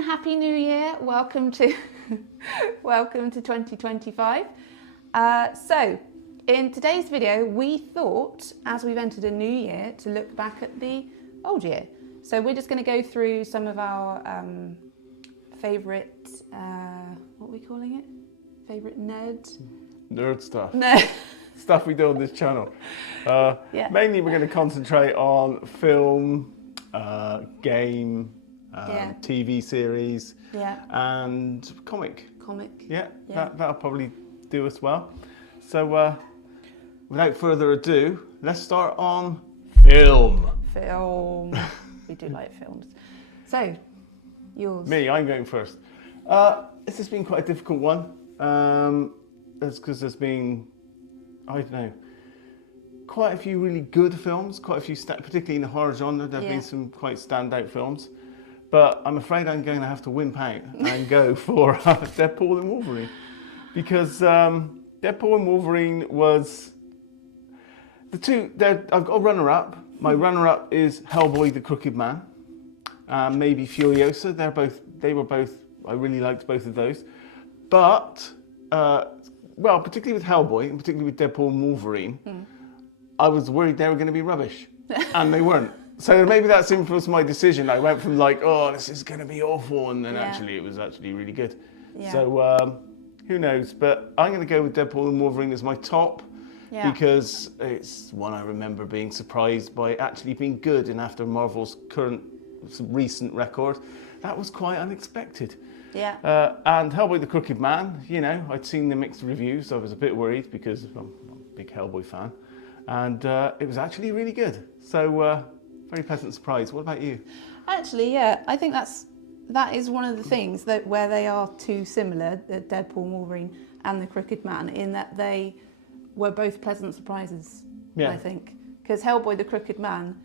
everyone, Happy New Year. Welcome to welcome to 2025. So in today's video, we thought, as we've entered a new year, to look back at the old year. So we're just going to go through some of our favourite, what are we calling it? Favourite Nerd stuff. Nerd. Stuff we do on this channel. Yeah. Mainly we're going to concentrate on film, game, TV series, and comic. Yeah, that'll probably do us well. So without further ado, let's start on film. We do like films. So, yours. Me, I'm going first. This has been quite a difficult one. That's because there's been, I don't know, quite a few really good films, quite a few, particularly in the horror genre, there have been some quite standout films. But I'm afraid I'm going to have to wimp out and go for Deadpool and Wolverine. Because Deadpool and Wolverine was the two, I've got a runner-up. My runner-up is Hellboy the Crooked Man, maybe Furiosa. They were both, I really liked both of those. But, well, particularly with Hellboy, and particularly with Deadpool and Wolverine, I was worried they were going to be rubbish, and they weren't. So maybe that's influenced my decision. I went from like, oh, this is going to be awful, and then actually it was actually really good. Yeah. So who knows? But I'm going to go with Deadpool and Wolverine as my top, because it's one I remember being surprised by actually being good, and after Marvel's recent record, that was quite unexpected. Yeah. And Hellboy the Crooked Man, you know, I'd seen the mixed reviews. I was a bit worried because I'm a big Hellboy fan. And it was actually really good. So very pleasant surprise. What about you? Actually, yeah, I think that is one of the things that where they are too similar, Deadpool and Wolverine and the Crooked Man, in that they were both pleasant surprises, I think. Because Hellboy the Crooked Man,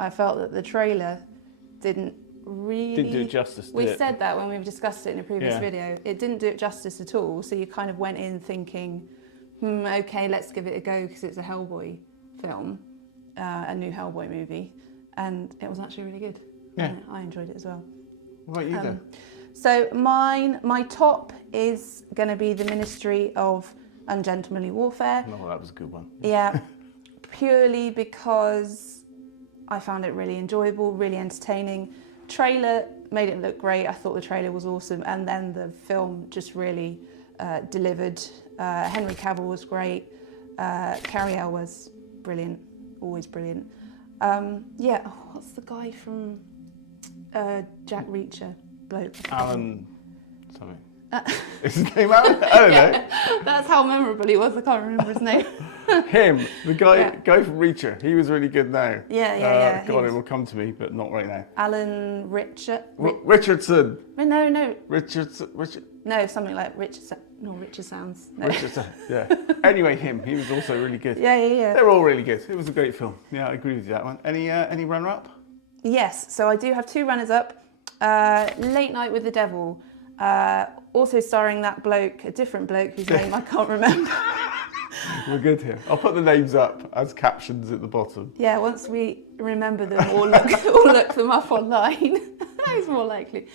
I felt that the trailer didn't do it justice. We said that when we've discussed it in a previous video. It didn't do it justice at all. So you kind of went in thinking, okay, let's give it a go because it's a Hellboy film, a new Hellboy movie, and it was actually really good. Yeah, I enjoyed it as well. What about you then? So my top is going to be the Ministry of Ungentlemanly Warfare. Oh, that was a good one. Yeah, purely because I found it really enjoyable, really entertaining. Trailer made it look great. I thought the trailer was awesome, and then the film just really delivered. Henry Cavill was great. Carrie-Elle was brilliant, always brilliant. What's the guy from Jack Reacher? Bloke. Alan something. Is his name Alan? I don't know. That's how memorable he was. I can't remember his name. Him, the guy from Reacher. He was really good now. Yeah. God, it will come to me, but not right now. Alan Richardson. No. Richard. No, something like Richardson. No, Richard sounds. No. Richardson, yeah. Anyway, he was also really good. Yeah. They're all really good. It was a great film. Yeah, I agree with you that one. Any runner-up? Yes, so I do have two runners-up. Late Night with the Devil. Also starring that bloke, a different bloke whose name I can't remember. We're good here. I'll put the names up as captions at the bottom. Yeah, once we remember them or look them up online. That is more likely.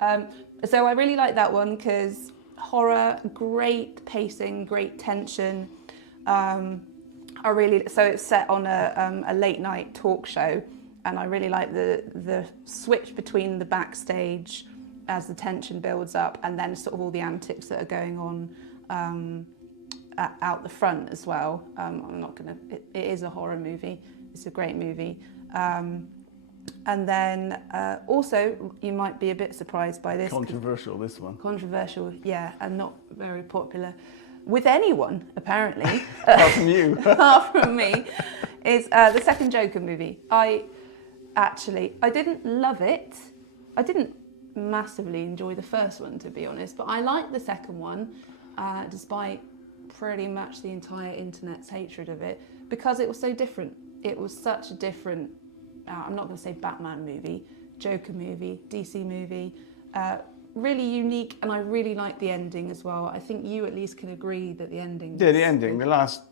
So I really like that one because horror, great pacing, great tension. So it's set on a late night talk show, and I really like the switch between the backstage as the tension builds up, and then sort of all the antics that are going on out the front as well. It is a horror movie. It's a great movie. And then also, you might be a bit surprised by this. Controversial, this one. Controversial, yeah, and not very popular with anyone, apparently. Apart from you. Apart from me, is the second Joker movie. I didn't love it. I didn't massively enjoy the first one, to be honest, but I liked the second one, despite pretty much the entire internet's hatred of it, because it was so different. It was such a different, I'm not going to say Batman movie, Joker movie, DC movie, really unique, and I really liked the ending as well. I think you at least can agree that the ending the ending, the last,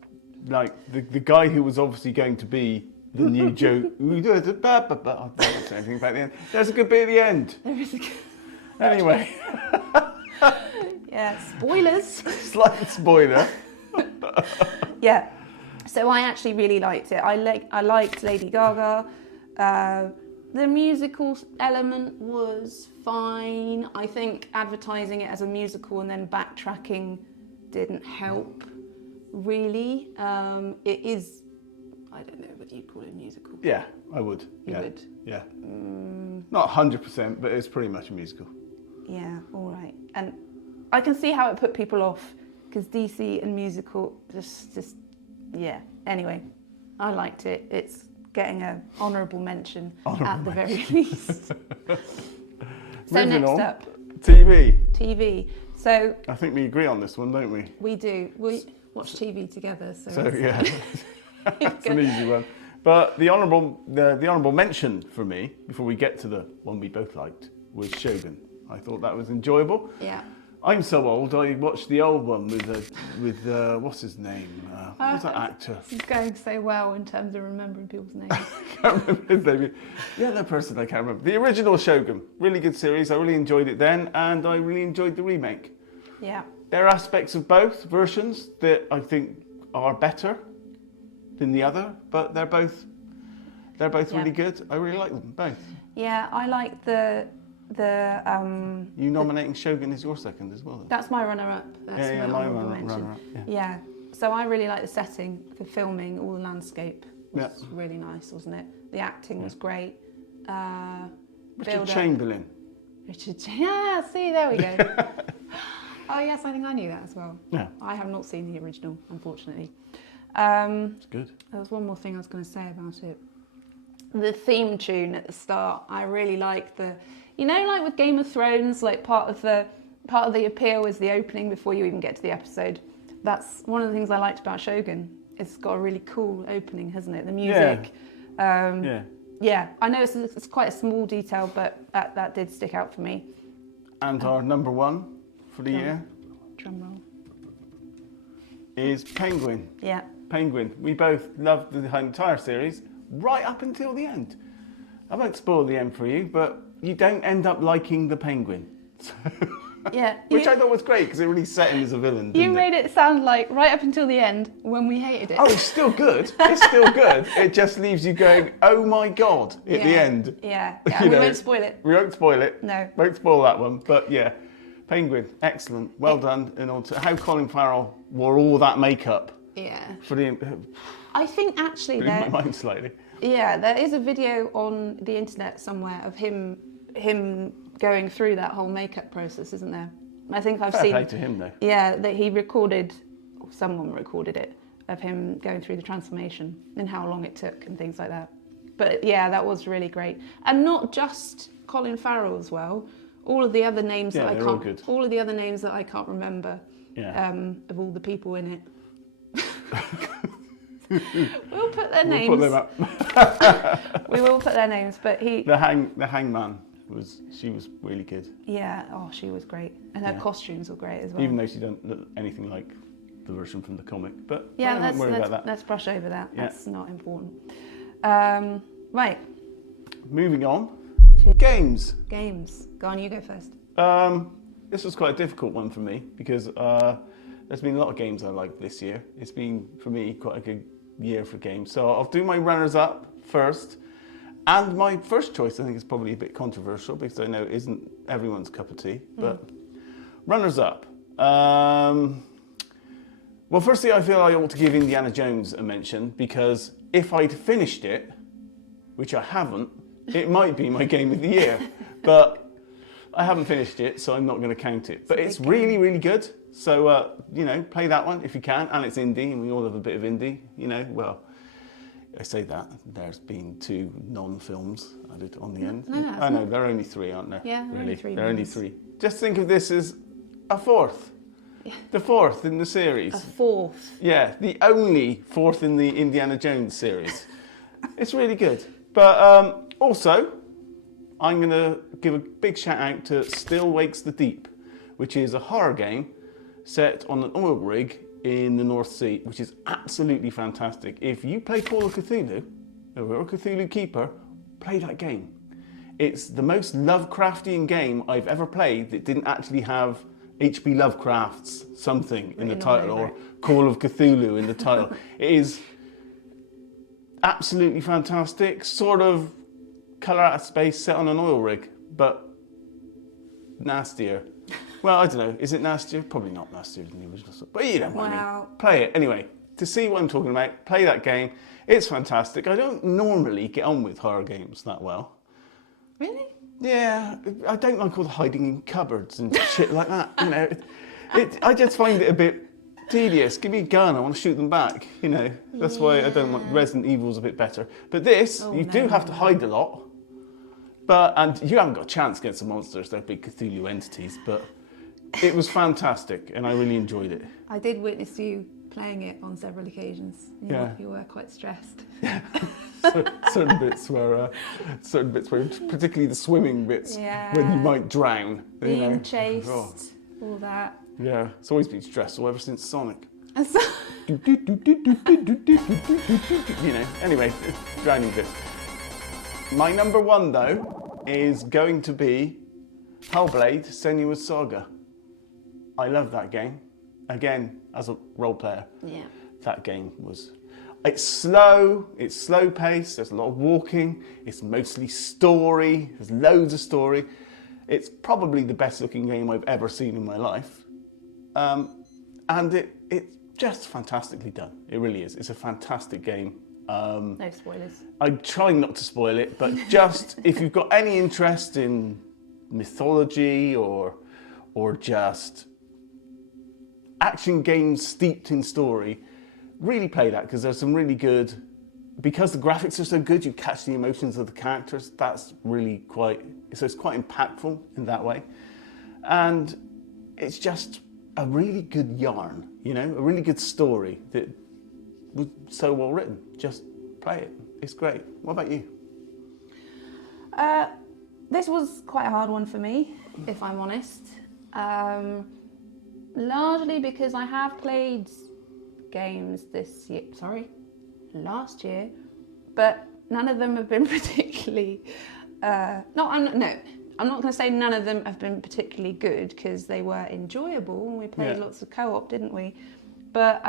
like, the guy who was obviously going to be the new Joker, I don't say anything about the end. There's a good bit at the end. There is a good... Anyway, Yeah, spoilers. slight spoiler. Yeah, so I actually really liked it. I liked Lady Gaga. The musical element was fine. I think advertising it as a musical and then backtracking didn't help, really. It is, I don't know whether you call it a musical. Yeah, I would. You yeah. would? Yeah. Not 100%, but it's pretty much a musical. Yeah, all right. And I can see how it put people off, because DC and musical, just yeah. Anyway, I liked it. It's getting an honourable mention at the very least. So Moving next on, up, TV. So I think we agree on this one, don't we? we do. We watch TV together. So yeah, it's an easy one. But the honourable mention for me, before we get to the one we both liked, was Shogun. I thought that was enjoyable. Yeah. I'm so old. I watched the old one with what's his name? What's that actor? This is going so well in terms of remembering people's names. I can't remember his name. The other person I can't remember. The original Shogun. Really good series. I really enjoyed it then, and I really enjoyed the remake. Yeah. There are aspects of both versions that I think are better than the other, but they're both really good. I really like them both. Yeah, I like the. You nominating Shogun as your second as well, though. That's my runner-up. That's my honourable mention. runner-up. Yeah. So I really like the setting for filming, all the landscape. It was Yeah. really nice, wasn't it? The acting was great. Richard build-up. Chamberlain. Yeah, see, there we go. Oh yes, I think I knew that as well. Yeah. I have not seen the original, unfortunately. It's good. There was one more thing I was going to say about it. The theme tune at the start, I really liked the, you know, like with Game of Thrones, like part of the appeal is the opening before you even get to the episode. That's one of the things I liked about Shogun. It's got a really cool opening, hasn't it? The music. Yeah. Yeah, I know it's quite a small detail, but that did stick out for me. And our number one for the year Drum roll. is Penguin. Yeah. Penguin. We both loved the entire series right up until the end. I won't spoil the end for you, but you don't end up liking the Penguin. Yeah. Which I thought was great because it really set him as a villain. You made it sound like right up until the end when we hated it. Oh, it's still good. It's still good. It just leaves you going, oh my God, at the end. Yeah. You We know, won't spoil it. We won't spoil it. No. Won't spoil that one. But yeah, Penguin, excellent. Well done. And on to how Colin Farrell wore all that makeup. Yeah. For the I think actually blew my mind slightly. Yeah, there is a video on the internet somewhere of him going through that whole makeup process, isn't there? I think I've Fair seen. play to him though. Yeah, that he recorded, or someone recorded it, of him going through the transformation and how long it took and things like that. But yeah, that was really great, and not just Colin Farrell as well. All of the other names that I they're all can't. good. All of the other names that I can't remember. Yeah. Of all the people in it. We'll put their We'll names. put them up. We will put their names, but he. The hangman she was really good. Yeah, oh, she was great. And her costumes were great as well. Even though she don't look anything like the version from the comic. But yeah, I don't worry about that. let's brush over that. Yeah. That's not important. Right. Moving on. Games. Games. Go on, you go first. This was quite a difficult one for me because there's been a lot of games I liked this year. It's been, for me, quite a good year for games. So I'll do my runners-up first. And my first choice, I think, is probably a bit controversial because I know it isn't everyone's cup of tea. But runners-up. Well, firstly, I feel I ought to give Indiana Jones a mention because if I'd finished it, which I haven't, it might be my game of the year. But I haven't finished it, so I'm not going to count it. But it's really, really good. So, you know, play that one if you can. And it's indie, and we all have a bit of indie, you know. Well, I say that. There's been 2 non-films added on the end. No, I know, there are only 3, aren't there? Yeah, really. only 3 There are only movies. 3. Just think of this as a 4th. Yeah. The 4th in the series. A 4th. Yeah, the only 4th in the Indiana Jones series. It's really good. But also, I'm going to give a big shout out to Still Wakes the Deep, which is a horror game set on an oil rig in the North Sea, which is absolutely fantastic. If you play Call of Cthulhu, or Cthulhu Keeper, play that game. it's the most Lovecraftian game I've ever played that didn't actually have H.P. Lovecraft's something in the title or Call of Cthulhu in the title. It is absolutely fantastic, sort of colour out of space set on an oil rig, but nastier. Well, I don't know, is it nastier? Probably not nastier than the original stuff, but you know what I mean. Play it. Anyway, to see what I'm talking about, play that game. It's fantastic. I don't normally get on with horror games that well. Really? Yeah, I don't like all the hiding in cupboards and shit like that, you know. I just find it a bit tedious. Give me a gun, I want to shoot them back, you know. That's why I don't like Resident Evil's a bit better. But this, you do have to hide a lot. And you haven't got a chance against the monsters, they're big Cthulhu entities, but it was fantastic and I really enjoyed it. I did witness you playing it on several occasions. You were quite stressed. Yeah. certain bits were, particularly the swimming bits, when you might drown. Being chased, all that. Yeah, it's always been stressful ever since Sonic. You know, anyway, drowning bits. My number one, though, is going to be Hellblade: Senua's Saga. I love that game. Again, as a role player, that game was... It's slow paced, there's a lot of walking, it's mostly story, there's loads of story. It's probably the best looking game I've ever seen in my life. And it's just fantastically done. It really is. It's a fantastic game. No spoilers. I try not to spoil it, but just if you've got any interest in mythology or just action games steeped in story, really play that, because there's some really good, because the graphics are so good, you catch the emotions of the characters. That's really so it's quite impactful in that way. And it's just a really good yarn, you know, a really good story that was so well written. Just play it. It's great. What about you? This was quite a hard one for me, if I'm honest. Largely because I have played games last year, but none of them have been particularly, I'm not going to say none of them have been particularly good, because they were enjoyable and we played lots of co-op, didn't we? But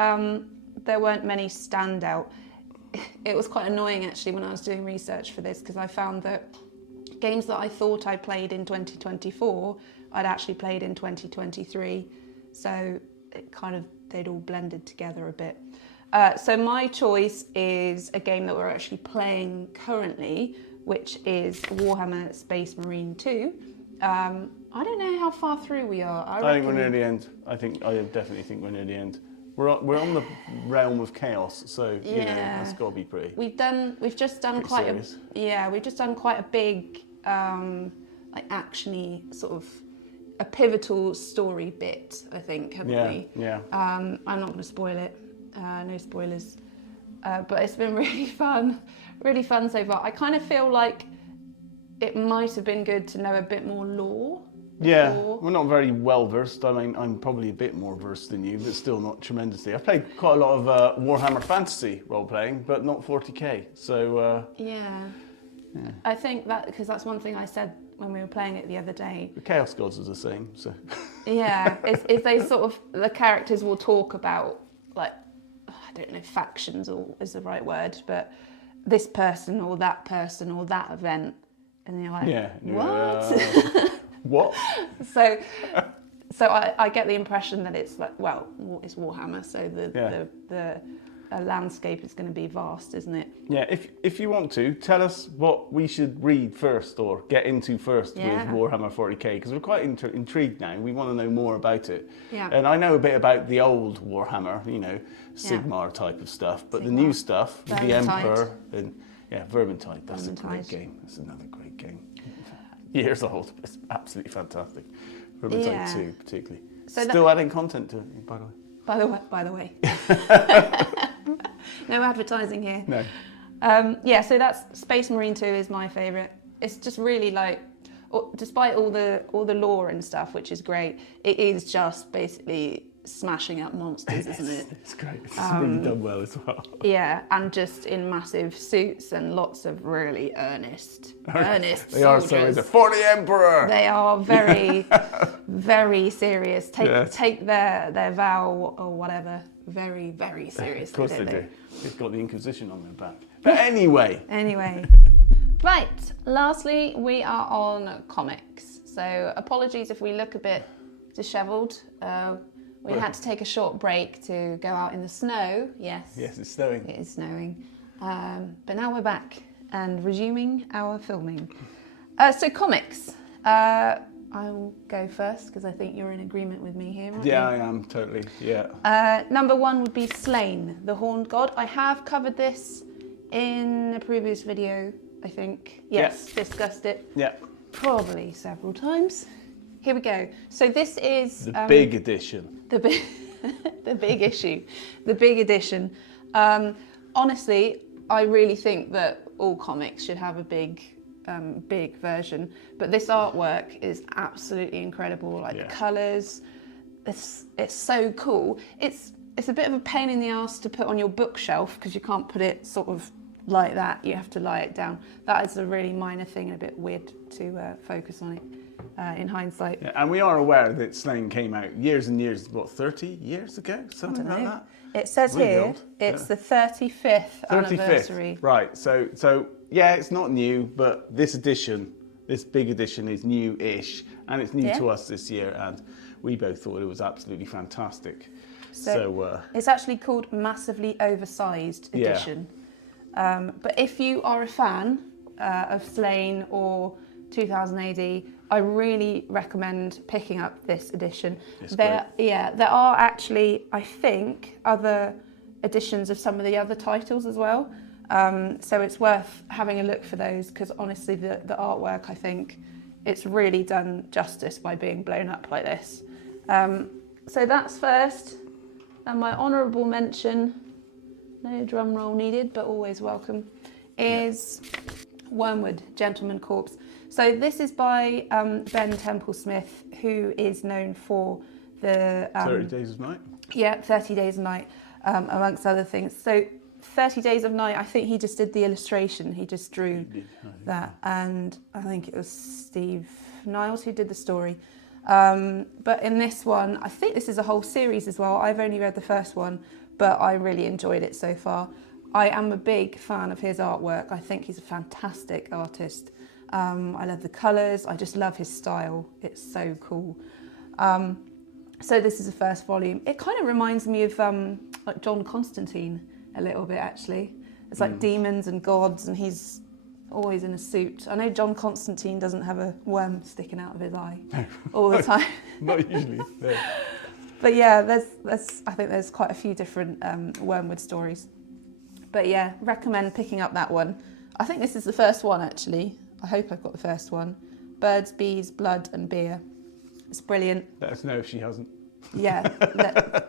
there weren't many standout. It was quite annoying actually when I was doing research for this, because I found that games that I thought I played in 2024, I'd actually played in 2023. So it they'd all blended together a bit. So my choice is a game that we're actually playing currently, which is Warhammer Space Marine 2. I don't know how far through we are. I think we're near the end. I definitely think we're near the end. We're on the realm of chaos, so you know that's got to be pretty. We've just done quite a big like actiony sort of a pivotal story bit, I think, haven't we? Yeah. I'm not going to spoil it. No spoilers. But it's been really fun so far. I kind of feel like it might have been good to know a bit more lore. Yeah, we're not very well versed. I mean, I'm probably a bit more versed than you, but still not tremendously. I've played quite a lot of Warhammer Fantasy role playing, but not 40k. So yeah. I think that because that's one thing I said when we were playing it the other day. The Chaos Gods is the same, so. Yeah, is they sort of, the characters will talk about, like, I don't know if factions is the right word, but this person or that event, and you're like, what? What? So I get the impression that it's like, well, it's Warhammer, so the landscape is going to be vast, isn't it? Yeah, if you want to, tell us what we should read first or get into first with Warhammer 40k, because we're quite intrigued now. We want to know more about it. Yeah. And I know a bit about the old Warhammer, you know, Sigmar type of stuff, but the new stuff, the Emperor, and Vermintide, that's a great game. That's another great game. Years old, it's absolutely fantastic. Vermintide 2 particularly. So still adding content to it, by the way. By the way. No advertising here. No. So that's Space Marine 2 is my favourite. It's just really like, despite all the lore and stuff, which is great, it is just basically smashing up monsters, isn't it? It's great. It's really done well as well. Yeah, and just in massive suits and lots of really earnest They are soldiers. so for the Emperor. They are very, very serious. Yes. Take their vow or whatever very, very seriously. Of course they don't do. They've got the Inquisition on their back. But anyway. Right, lastly, we are on comics. So apologies if we look a bit dishevelled. We had to take a short break to go out in the snow. Yes. Yes, it's snowing. It is snowing. But now we're back and resuming our filming. So comics. I will go first because I think you're in agreement with me here, aren't you? Yeah, I am, totally, yeah. Number one would be Slain, the Horned God. I have covered this in a previous video, I think. Yes, discussed it. Yeah. Probably several times. Here we go. So this is... The big edition. The big, the big issue. The big edition. Honestly, I really think that all comics should have a big version, but this artwork is absolutely incredible. Like the colours, it's so cool. It's a bit of a pain in the ass to put on your bookshelf because you can't put it sort of like that. You have to lie it down. That is a really minor thing and a bit weird to focus on it in hindsight. Yeah, and we are aware that Slain came out years and years, what, 30 years ago? Something like that? It says Really here old. it's the 35th anniversary. Right, so yeah, it's not new, but this edition, this big edition is new-ish, and it's new to us this year, and we both thought it was absolutely fantastic. So it's actually called Massively Oversized Edition. But if you are a fan of Slain or 2000 AD, I really recommend picking up this edition. There are actually, I think, other editions of some of the other titles as well. So it's worth having a look for those because honestly, the artwork, I think, it's really done justice by being blown up like this. So that's first. And my honourable mention, no drum roll needed, but always welcome, is Wormwood, Gentleman Corpse. So this is by Ben Temple-Smith, who is known for the... 30 Days of Night? Yeah, 30 Days of Night, amongst other things. So 30 Days of Night, I think he just did the illustration. He just drew that. And I think it was Steve Niles who did the story. But in this one, I think this is a whole series as well. I've only read the first one, but I really enjoyed it so far. I am a big fan of his artwork. I think he's a fantastic artist. I love the colours. I just love his style. It's so cool. So this is the first volume. It kind of reminds me of like John Constantine a little bit, actually. It's like demons and gods, and he's always in a suit. I know John Constantine doesn't have a worm sticking out of his eye all the time. Not usually, no. But yeah, I think there's quite a few different Wormwood stories. But yeah, recommend picking up that one. I think this is the first one, actually. I hope I've got the first one. Birds, Bees, Blood and Beer. It's brilliant. Let us know if she hasn't. Yeah,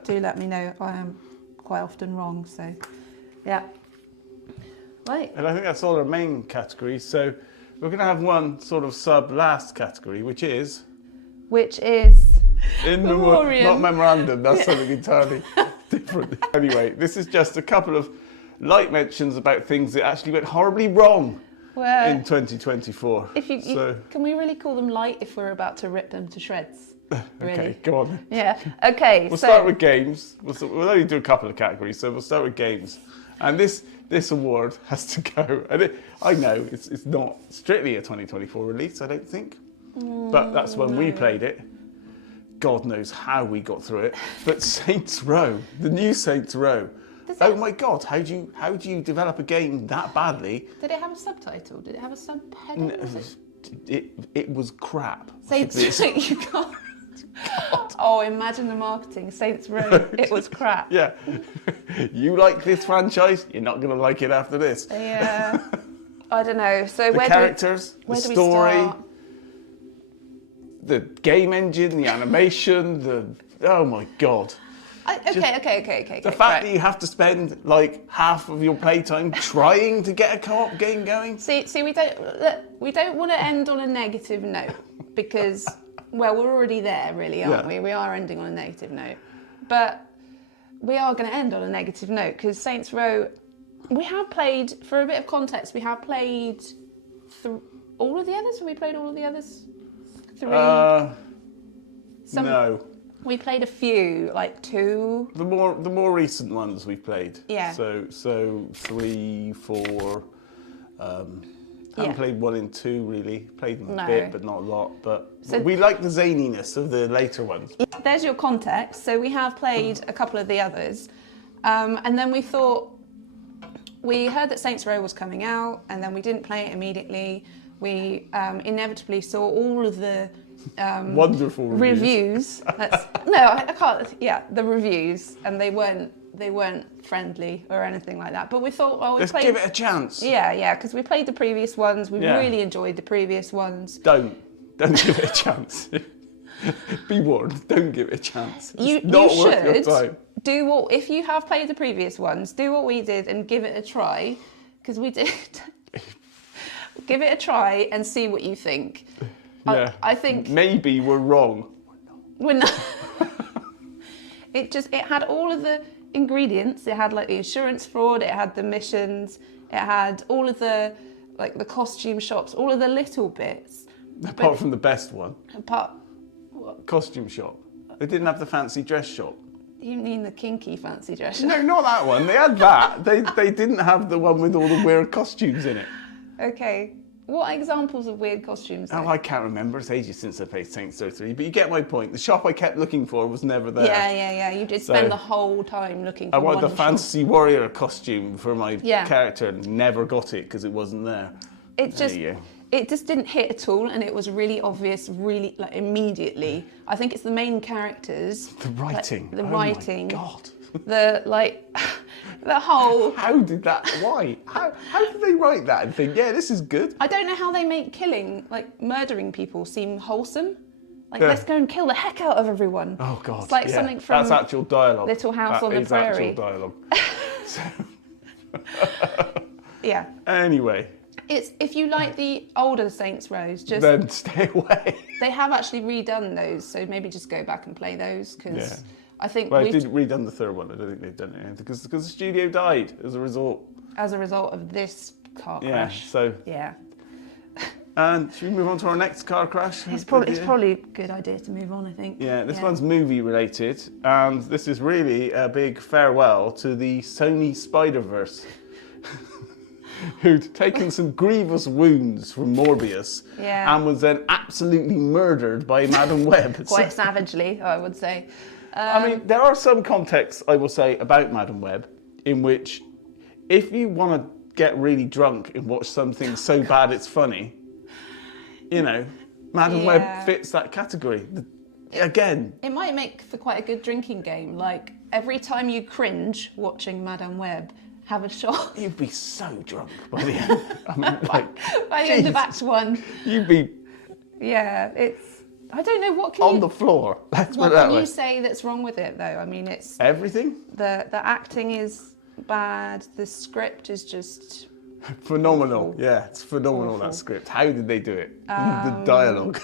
do let me know. I am quite often wrong, so yeah. Right. And I think that's all our main categories. So we're going to have one sort of sub-last category, which is... In Memoriam. Not memorandum, that's something entirely different. Anyway, this is just a couple of light mentions about things that actually went horribly wrong in 2024. Can we really call them light if we're about to rip them to shreds? Really? Okay, go on. Yeah, okay. We'll start with games. We'll only do a couple of categories, so we'll start with games. And this award has to go. And I know it's not strictly a 2024 release, I don't think. But that's when we played it. God knows how we got through it. But Saints Row, the new Saints Row. Oh my God! How do you develop a game that badly? Did it have a subtitle? Did it have a subheading? No, it was crap. Saints Row, you can't. God. Oh, imagine the marketing. Saints Row, it was crap. Yeah. You like this franchise? You're not going to like it after this. Yeah. I don't know. So the characters, the story, the game engine, the animation, oh my God. Okay. The fact that you have to spend like half of your playtime trying to get a co-op game going. See, we don't want to end on a negative note because, well, we're already there, really, aren't we? We are ending on a negative note. But we are going to end on a negative note because Saints Row, we have played, for a bit of context, we have played all of the others. Have we played all of the others? 3? No. We played a few, like 2. The more recent ones we've played. Yeah. So 3, 4. Haven't played 1 and 2 really. Played them a bit, but not a lot. But we like the zaniness of the later ones. There's your context. So we have played a couple of the others, and then we thought, we heard that Saints Row was coming out, and then we didn't play it immediately. We inevitably saw all of the wonderful reviews. I can't. Yeah, the reviews, and they weren't friendly or anything like that. But we thought, well, let's give it a chance. Yeah, because we played the previous ones. We really enjoyed the previous ones. Don't give it a chance. Be warned. Don't give it a chance. It's not worth your time. If you have played the previous ones, do what we did and give it a try, because we did. Give it a try and see what you think. Yeah. I think maybe we're wrong. We're not. It had all of the ingredients. It had like the insurance fraud. It had the missions. It had all of the the costume shops. All of the little bits. Apart from the best one. What? Costume shop. They didn't have the fancy dress shop. You mean the kinky fancy dress shop? No, not that one. They had that. They didn't have the one with all the weird costumes in it. Okay. What examples of weird costumes? Oh, I can't remember. It's ages since I played Saints Row 3, but you get my point. The shop I kept looking for was never there. Yeah. You did spend the whole time looking for I wanted one the fantasy warrior costume for my character and never got it because it wasn't there. It just didn't hit at all, and it was really obvious, really immediately. I think it's the main characters. The writing. The writing. My God. The whole. How did that? Why? How did they write that and think, yeah, this is good? I don't know how they make killing, murdering people, seem wholesome. Let's go and kill the heck out of everyone. Oh God. It's something from. That's actual dialogue. Little House on the Prairie. That's actual dialogue. Yeah. Anyway. If you like the older Saints Rows, then stay away. They have actually redone those, so maybe just go back and play those because I think. Well, I didn't redone the third one. I don't think they've done it because the studio died as a result. As a result of this car crash. So. Yeah. And should we move on to our next car crash? It's probably a good idea to move on, I think. Yeah, this one's movie related, and this is really a big farewell to the Sony Spider-Verse. Who'd taken some grievous wounds from Morbius and was then absolutely murdered by Madam Web. Quite savagely, I would say. I mean, there are some contexts, I will say, about Madam Web, in which if you want to get really drunk and watch something so bad it's funny, Madam Web fits that category. Again. It might make for quite a good drinking game. Every time you cringe watching Madam Web, have a shot. You'd be so drunk by the end. I mean, by the end of Act 1. You'd be. Yeah, I don't know what can on the floor. Let's put it that way. What can you say that's wrong with it though? I mean, it's everything. The acting is bad. The script is just phenomenal. awful. Yeah, it's phenomenal. Awful. That script. How did they do it? The dialogue.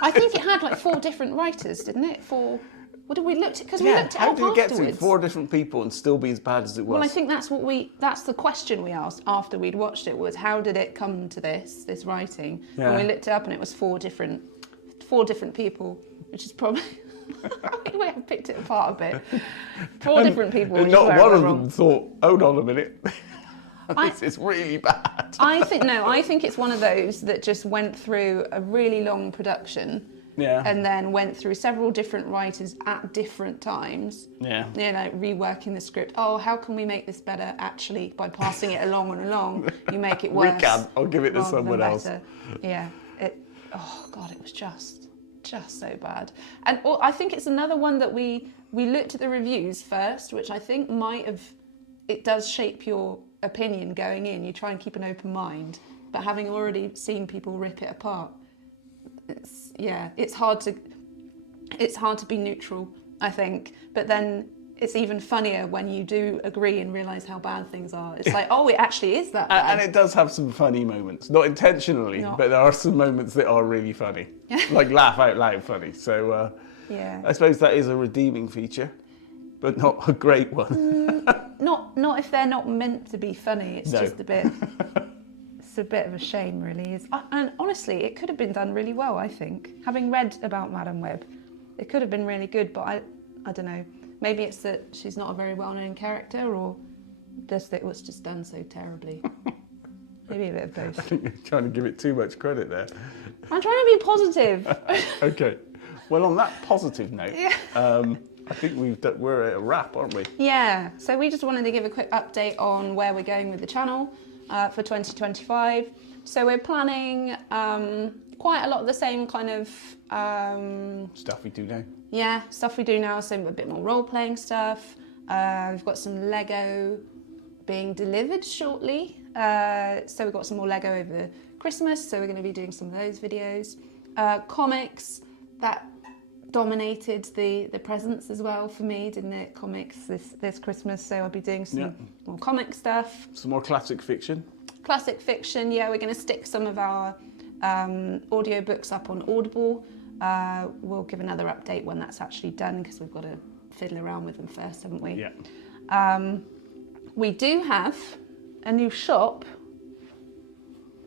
I think it had 4 different writers, didn't it? 4. What did we look at? Because we looked at it how did it get afterwards. to 4 different people and still be as bad as it was? Well, I think that's the question we asked after we'd watched it was how did it come to this writing? Yeah. And we looked it up and it was 4 different people, which is probably we might have picked it apart a bit. 4 different people. And not one of them thought, hold on a minute. This is really bad. I think it's one of those that just went through a really long production. Yeah. And then went through several different writers at different times. Yeah. Reworking the script. Oh, how can we make this better? Actually, by passing it along and along, you make it worse. We can. I'll give it to someone else. Yeah. Oh God, it was just so bad. And I think it's another one that we looked at the reviews first, which I think it does shape your opinion going in. You try and keep an open mind, but having already seen people rip it apart. It's hard to be neutral, I think. But then it's even funnier when you do agree and realise how bad things are. It's like, oh, it actually is that bad. And it does have some funny moments, not intentionally, but there are some moments that are really funny, like laugh out loud funny. So I suppose that is a redeeming feature. but not a great one. Not if they're not meant to be funny. It's No. just a bit. It's a bit of a shame, really. And honestly, it could have been done really well. I think, having read about Madame Web, it could have been really good. But I don't know. Maybe it's that she's not a very well-known character, or just that it was just done so terribly. Maybe a bit of both. I think you're trying to give it too much credit there. I'm trying to be positive. Okay. Well, on that positive note, Yeah. I think we're at a wrap, aren't we? Yeah, so we just wanted to give a quick update on where we're going with the channel for 2025. So we're planning quite a lot of the same kind of Stuff we do now. yeah, stuff we do now, so a bit more role-playing stuff. We've got some Lego being delivered shortly. So we've got some more Lego over Christmas, so we're going to be doing some of those videos. Comics, that dominated the presents as well for me, didn't it? Comics this Christmas, so I'll be doing some more comic stuff. Some more classic fiction. Classic fiction, yeah, we're going to stick some of our audiobooks up on Audible. We'll give another update when that's actually done, because we've got to fiddle around with them first, haven't we? Yeah. We do have a new shop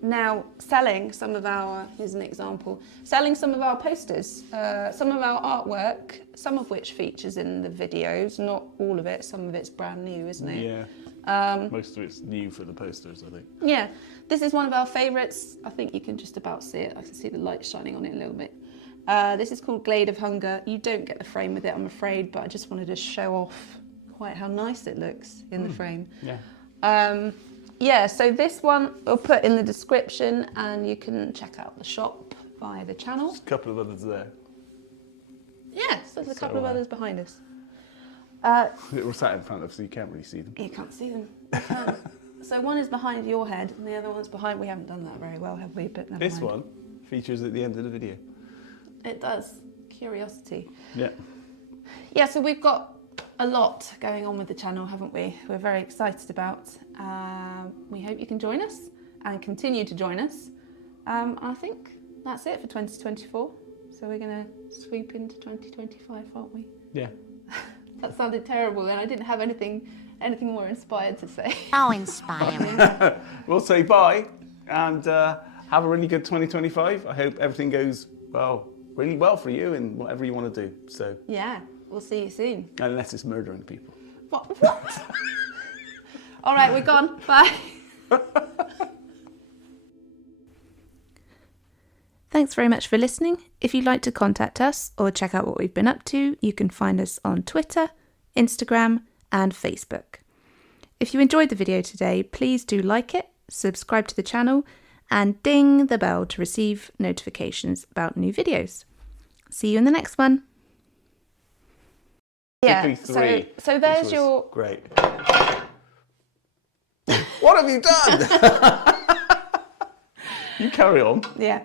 now selling some of our, here's an example, selling some of our posters, some of our artwork, some of which features in the videos, not all of it, some of it's brand new, isn't it? Yeah. Most of it's new for the posters, I think. Yeah, this is one of our favourites. I think you can just about see it. I can see the light shining on it a little bit. This is called Glade of Hunger. You don't get the frame with it, I'm afraid, but I just wanted to show off quite how nice it looks in the frame. Yeah. Yeah, so this one we'll put in the description, and you can check out the shop via the channel. There's a couple of others there. Yeah, so there's a couple of others behind us. It was sat in front of us, so you can't really see them. You can't see them. You can't. So one is behind your head, and the other one's behind. We haven't done that very well, have we? But never This mind. one features at the end of the video. It does. Curiosity. Yeah. Yeah, so we've got a lot going on with the channel, haven't we? We're very excited about. We hope you can join us and continue to join us. I think that's it for 2024. So we're going to sweep into 2025, aren't we? Yeah. That sounded terrible, and I didn't have anything more inspired to say. How inspiring. We'll say bye and have a really good 2025. I hope everything goes really well for you in whatever you want to do. So Yeah, we'll see you soon. unless it's murdering people. What? All right, we're gone. Bye. Thanks very much for listening. If you'd like to contact us or check out what we've been up to, you can find us on Twitter, Instagram, and Facebook. If you enjoyed the video today, please do like it, subscribe to the channel, and ding the bell to receive notifications about new videos. See you in the next one. Yeah, Particularly 3, so there's which was your... great. What have you done? You carry on. Yeah.